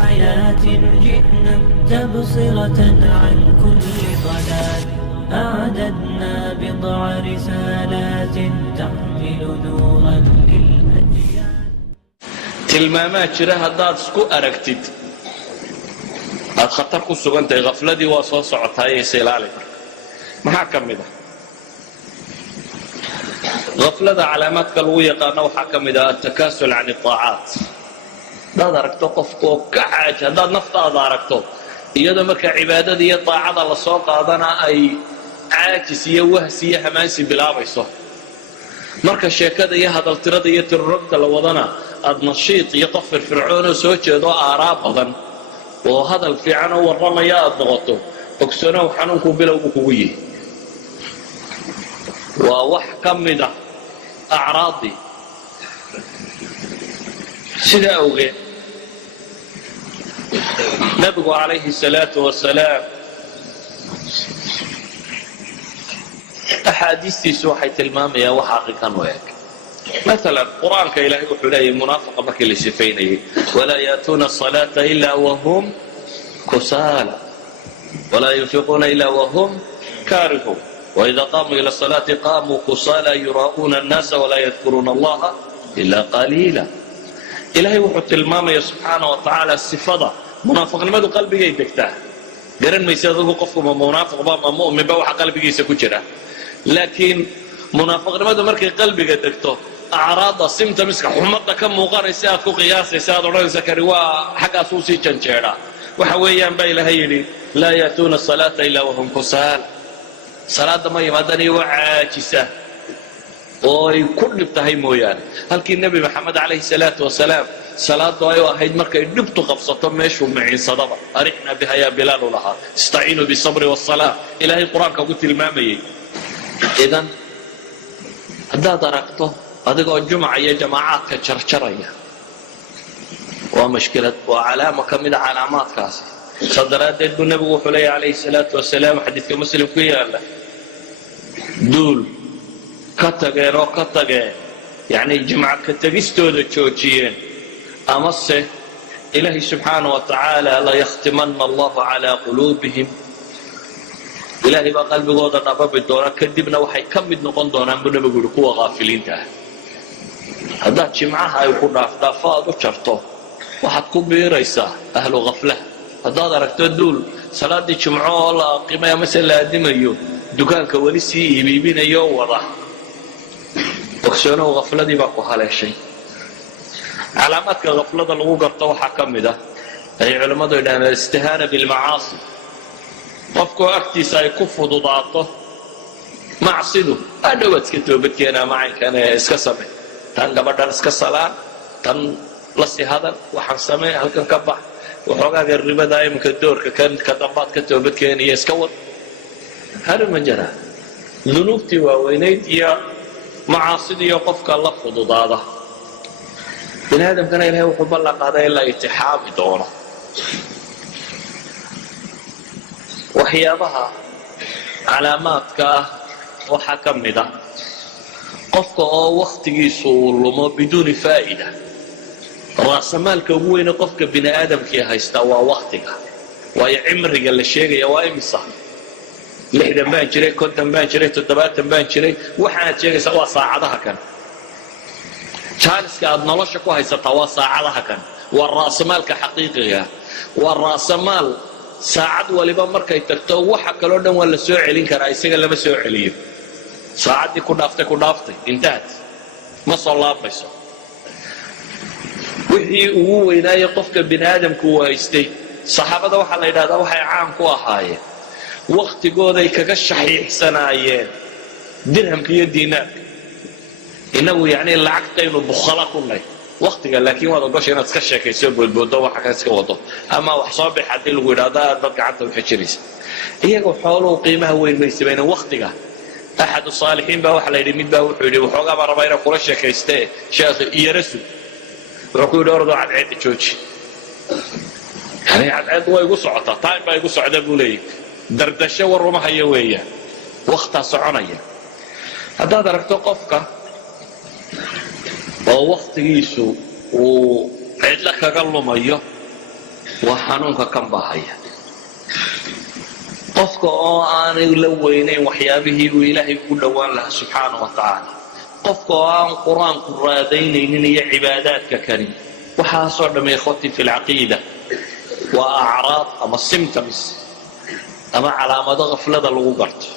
حياة جئنا تبصرة عن كل ضلال أعددنا بضع رسالات تحمل نورا للأجيال. tilmaamaa jira haddaad isku aragtid aad khatar ku sugantahay khafladii waa soo socotaay is ilaali maxaa ka mid ah khaflada calaamaadka lagu yaqaano waxaa ka mid ah attakaasul can iطaacaat haddaad aragto qofkoo ka caaj haddaad naftaada aragto iyadoo markaa cibaadada iyo daacada la soo qaadana ay caajis iyo wahsi iyo hamaansi bilaabayso marka sheekada iyo hadaltirada iyo tirorogta la wadana aad nashiid iyo qof firfircoonoo soo jeedo aaraa badan oo hadal fiican oo warramaya aad noqoto ogsanow xanuunku bilowgu kugu yihi waa wax ka mid ah acraadii sidaa awgeed nabigu calayhi salaatu wasalaam axaadiistiisu waxay tilmaamayaan wax xaqiiqan u eg مثلا قرآنك إلهي وحليه منافقة مكي لسفينه ولا يأتون الصلاة إلا وهم كسالى ولا ينفقون إلا وهم كارهون وإذا قاموا إلى الصلاة قاموا كسالى يراؤون الناس ولا يذكرون الله إلا قليلا إلهي وحط المامة سبحانه وتعالى الصفة منافق لماذا قلبي يدكتاه قرن ما يسيادوه قفكم منافق ما مؤمن بوحى قلبي يسكجره لكن منافق لماذا مركي قلبي يدكتاه أعراض سمت مسك حمضة كم مقارنة أد ku qiyaasaysa aad odhanaysa kari waa xaggaas uu sii janjeedhaa waxa weeyaan baa ilaahay yidhi laa ya'tuuna الصلاة ilaa wahum kusaal salaada ma yimaadaan iyagoo caajisa oo ay ku dhib tahay mooyaane halkii nebi maxamed calayhi salaatu wasalaam salaadu ay ahayd markay dhibtu qabsato meeshuu miciinsadaba arixna biha yaa bilaalu lahaa istaciinuu bisabri wasalaa ilaahay qur-aanka ku tilmaamayay idan haddaad aragto adigoo jumca iyo jamaacaadka jarjaraya waa mashkilad waa calaamo ka mid a calaamaadkaasi saa daraaddeed buu nebigu wuxuu leeyahy calayhi salaatu wasalaam xadiidka muslim ku yaalla duul ka tageen oo ka tageen yacnii jimca ka tegistooda joojiyeen amase ilaahay subxaana wa tacaala layakhtimanna allahu calaa quluubihim ilaahay baa qalbigooda dhababi doona kadibna waxay ka mid noqon doonaan buu nebigu yihi kuwa kaafiliinta ah haddaad jimcaha ay ku dhaafdhaafo aad u jarto waxaad ku biiraysaa ahlu khaflaha haddaad aragto duul salaaddii jimco oo la aqimay amase la adimayo dukaanka weli sii iibiibinayo wada ogsoonow khafladii baa ku haleeshay calaamaadka khaflada lagu garto waxaa ka mid ah ay culammadu yidhahdeen alistihaana bilmacaasi qofkoo agtiisa ay ku fududaato macsidu adhowaad iska toobadkeenaa macaynkan ee iska samey tan gabadhan iska salaan tan la sii hadal waxaan samey halkan ka bax waxoogaaga ribada iminka doorka ka dambaad ka toobadkeenaya iska wad harima jara dunuubtii waaweynayd iyo macaasidiiyo qofka la fududaada bini aadamkana ilaahay wuxuu ballan qaaday in la itixaami doono waxyaabaha calaamaadka ah waxaa ka mid ah qofka oo wakhtigiisu uu lumo biduuni faa'ida ra'samaalka ugu weyne qofka bini aadamkii haystaa waa wakhtiga waayo cimriga la sheegaya waa imisa 60 baan jiray 50 baan jiray 70 baan jiray waxaad sheegaysaa waa saacadaha kan jaaliska aad nolosha ku haysataa waa saacadaha kan waa ra'samaalka xaqiiqiga waa ra'samaal saacad waliba markay tagto waxa kaloo dhan waa la soo celin karaa isaga lama soo celiyo saacaddii ku dhaaftay intaad ma soo laabayso wixii ugu weynaayay qofka bini aadamku uu haystay saxaabada waxaa la yidhahdaa waxay caan ku ahaayeen wakhtigooday kaga shaxiixsanaayeen dirhamka iyo diinaarka innagu yacni lacagtaynu bukhala ku nahy wakhtiga laakiin waad ogosha inaad iska sheekayso boodboodo waxa ka iska wado ama wax soo bix haddii lagu yidhahdo aad dad gacanta u xijinaysa iyagu xooluhu qiimaha weyn may samaynen wakhtiga axadu saalixiin baa waxa la yidhi mid baa wuxuu yidhi waxoogaa baa rabaa inaan kula sheekaystee sheekh iyarasu wuxuu ku yidhi ordoo cadceedda jooji yani cadceeddu way igu socotaa time baa igu socda buu leeyahy dardasho war uma hayo weeyaan wakhtaa soconaya haddaad aragto qofka oo wakhtigiisu uu cidlo kaga lumayo وحنونك كم باهية قفك آن لوينين وحيابه وإلهي كل وان له سبحانه وتعالى قفك آن قرآن قرادين هي عبادات ككريم وحاصل لما يخوتي في العقيدة وأعراض أما السمتمس أما علامة غفلة الغبرت